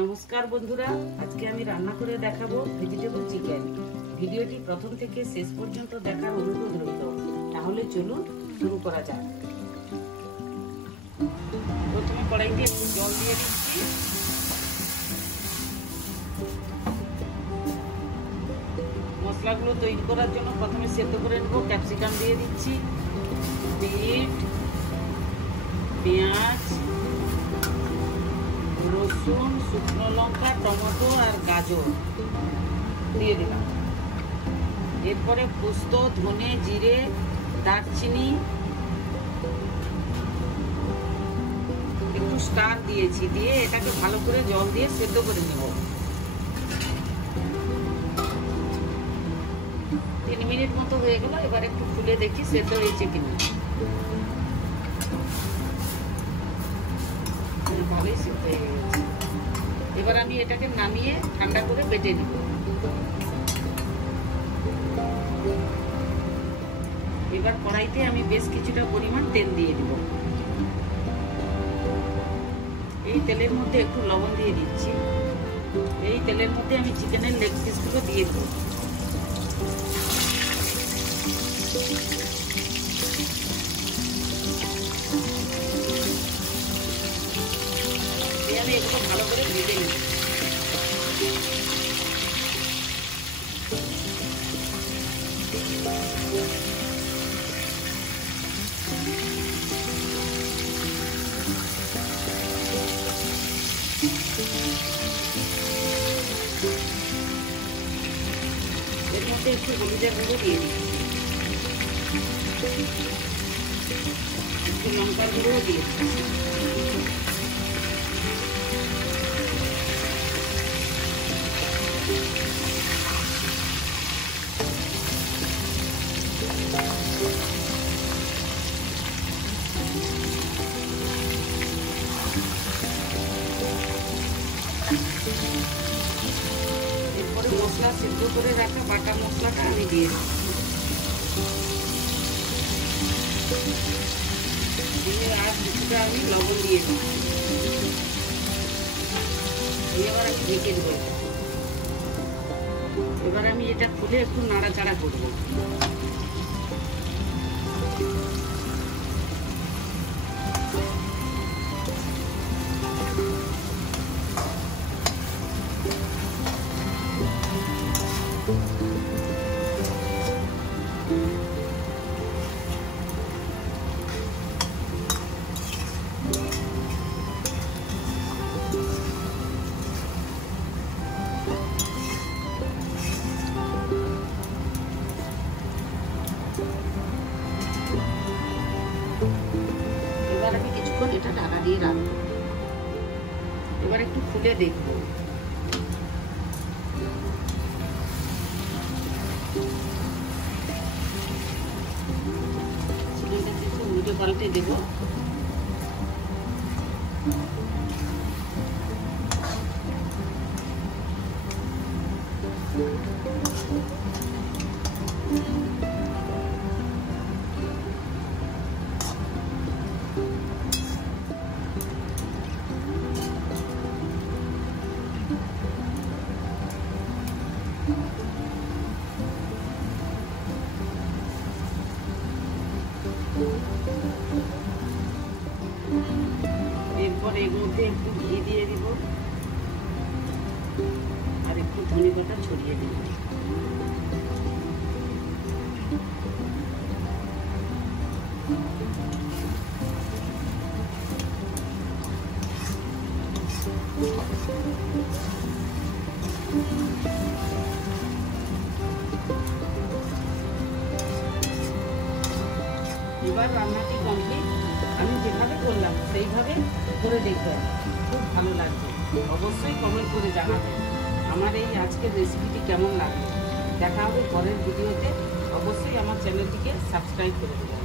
নমস্কার বন্ধুরা, আজকে আমি রান্না করে দেখাবো ভেজিটেবল চিকেন। ভিডিওটি প্রথম থেকে শেষ পর্যন্ত দেখার অনুরোধ রইল। তাহলে চলুন শুরু করা যাক। প্রথমে কড়াইতে একটু জল দিয়ে দিচ্ছি। মশলাগুলো তৈরি করার জন্য প্রথমে সেদ্ধ করে নেব। ক্যাপসিকাম দিয়ে দিচ্ছি, বিট, পেঁয়াজ, রসুন, শুকনো লঙ্কা, টমেটো আর গাজর দিয়ে দিলাম। এরপরে পোস্ত, ধনে, জিরে, দারচিনি, একটু স্টার দিয়েছি, দিয়ে এটাকে ভালো করে জল দিয়ে সেদ্ধ করে নেব। 3 মিনিট মতো হয়ে গেল। এবার একটু খুলে দেখি সেদ্ধ হয়েছে কিনা। ভালোই সেদ্ধ হয়ে গেছে। এবার আমি এটাকে নামিয়ে ঠান্ডা করে বেটে নিব। এবার কড়াইতে আমি বেশ কিছুটা পরিমাণ তেল দিয়ে দিব। এই তেলের মধ্যে একটু লবণ দিয়ে দিচ্ছি। এই তেলের মধ্যে আমি চিকেনের লেগ পিসগুলো দিয়ে দেব। আমি এগুলো ভালো করে ভেজে নিই। এর মধ্যে একটু হলুদের গুঁড়ো দিয়ে দিই, একটু লঙ্কার গুঁড়ো দিয়ে দিই। এরপরে মশলা সেদ্ধ করে রাখা বাটা মশলাটা আমি দিয়ে দিয়ে আর কিছুটা আমি লবণ দিয়ে দিই। এবার আমি ঢেকে দেবো। এবার আমি এটা খুলে একটু নাড়াচাড়া করবো। এবার আমি কিছুক্ষণ এটা ঢাকা দিয়ে রাখবো। এবার একটু খুলে দেখবো। চিকেনটাকে একটু উল্টে পাল্টে দেবো। এরপর এর মধ্যে একটু ঘি দিয়ে দিব আর একটু ধনে পাতা ছড়িয়ে দিব। এবার রান্নাটি কমপ্লিট। আমি যেভাবে করলাম সেইভাবে করে দেখবেন, খুব ভালো লাগবে। অবশ্যই কমেন্ট করে জানাবেন আমার এই আজকের রেসিপিটি কেমন লাগবে। দেখা হবে পরের ভিডিওতে। অবশ্যই আমার চ্যানেলটিকে সাবস্ক্রাইব করে দেবেন।